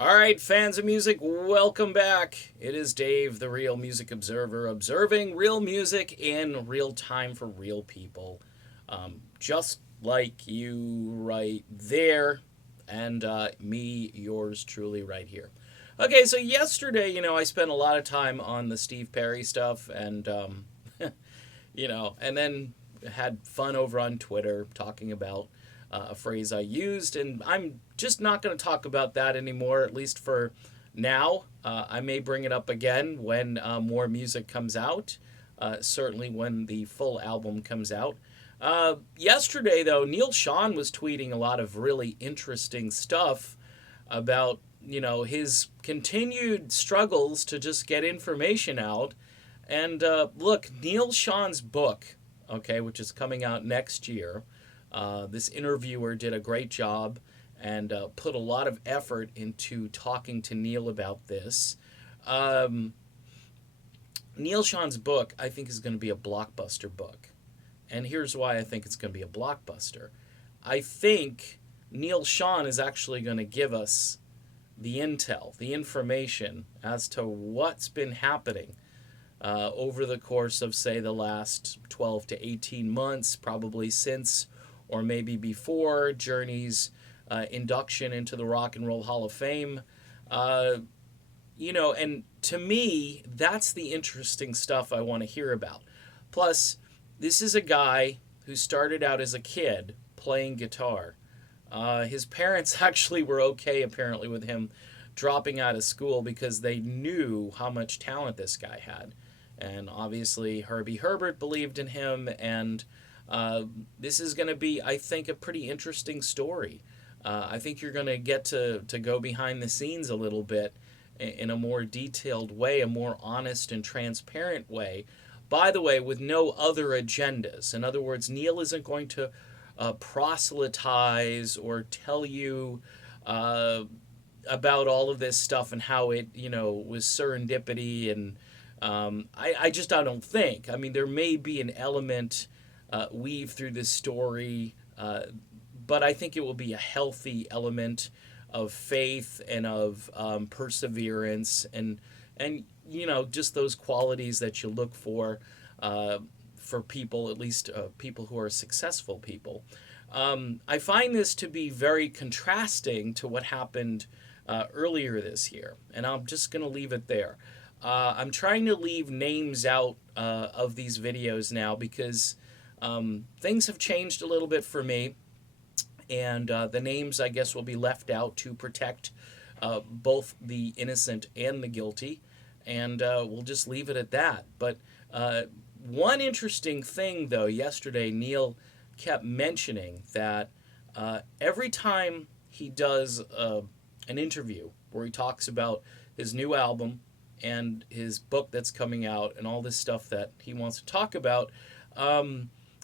All right, fans of music, welcome back. It is Dave, the Real Music Observer, observing real music in real time for real people. Just like you right there, and me, yours truly, right here. Okay, so yesterday, I spent a lot of time on the Steve Perry stuff, and, and then had fun over on Twitter talking about a phrase I used, and I'm just not going to talk about that anymore, at least for now. I may bring it up again when more music comes out, certainly when the full album comes out. Yesterday, though, Neal Schon was tweeting a lot of really interesting stuff about his continued struggles to just get information out. And look, Neal Schon's book, okay, which is coming out next year. This interviewer did a great job and put a lot of effort into talking to Neal about this. Um, Neal Schon's book, I think, is going to be a blockbuster book. And here's why I think it's going to be a blockbuster. I think Neal Schon is actually going to give us the intel, the information as to what's been happening over the course of, say, the last 12 to 18 months, probably since or maybe before Journey's induction into the Rock and Roll Hall of Fame. Uh, and to me, that's the interesting stuff I want to hear about. Plus, this is a guy who started out as a kid playing guitar. His parents actually were okay, apparently, with him dropping out of school because they knew how much talent this guy had. And obviously, Herbie Herbert believed in him, and this is going to be, I think, a pretty interesting story. I think you're going to get to go behind the scenes a little bit in a more detailed way, a more honest and transparent way. By the way, with no other agendas. In other words, Neal isn't going to proselytize or tell you about all of this stuff and how it, was serendipity. And I don't think. I mean, there may be an element weave through this story, but I think it will be a healthy element of faith and of perseverance and just those qualities that you look for people, at least people who are successful people. I find this to be very contrasting to what happened earlier this year, and I'm just going to leave it there. I'm trying to leave names out of these videos now because things have changed a little bit for me, and the names, I guess, will be left out to protect both the innocent and the guilty, and we'll just leave it at that. But one interesting thing, though, yesterday, Neal kept mentioning that every time he does an interview where he talks about his new album and his book that's coming out and all this stuff that he wants to talk about,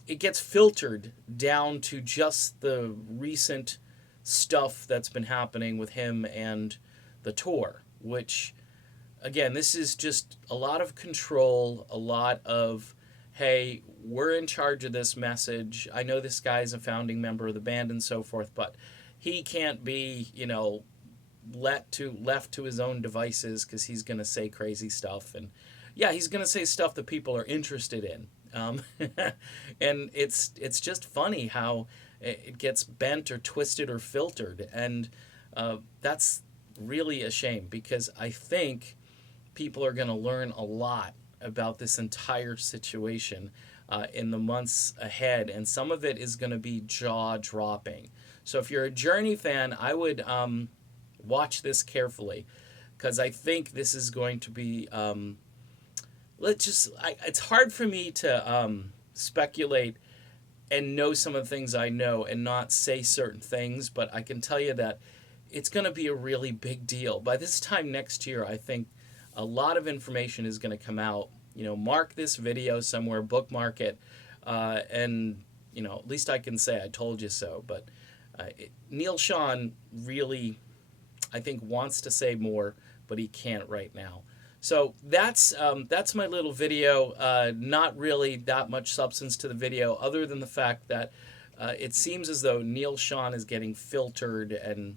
it gets filtered down to just the recent stuff that's been happening with him and the tour, which, again, this is just a lot of control, a lot of, hey, we're in charge of this message. I know this guy's a founding member of the band and so forth, but he can't be, left to his own devices because he's going to say crazy stuff. And yeah, he's going to say stuff that people are interested in. And it's just funny how it gets bent or twisted or filtered. And that's really a shame because I think people are going to learn a lot about this entire situation in the months ahead. And some of it is going to be jaw dropping. So if you're a Journey fan, I would watch this carefully because I think this is going to be. It's hard for me to speculate and know some of the things I know and not say certain things, but I can tell you that it's going to be a really big deal. By this time next year, I think a lot of information is going to come out. Mark this video somewhere, bookmark it, and, at least I can say I told you so. But Neal Schon really, I think, wants to say more, but he can't right now. So that's my little video. Not really that much substance to the video, other than the fact that it seems as though Neal Schon is getting filtered, and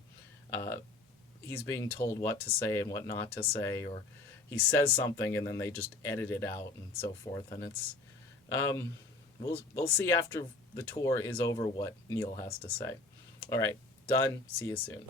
he's being told what to say and what not to say, or he says something and then they just edit it out and so forth. And it's we'll see after the tour is over what Neal has to say. All right, done. See you soon.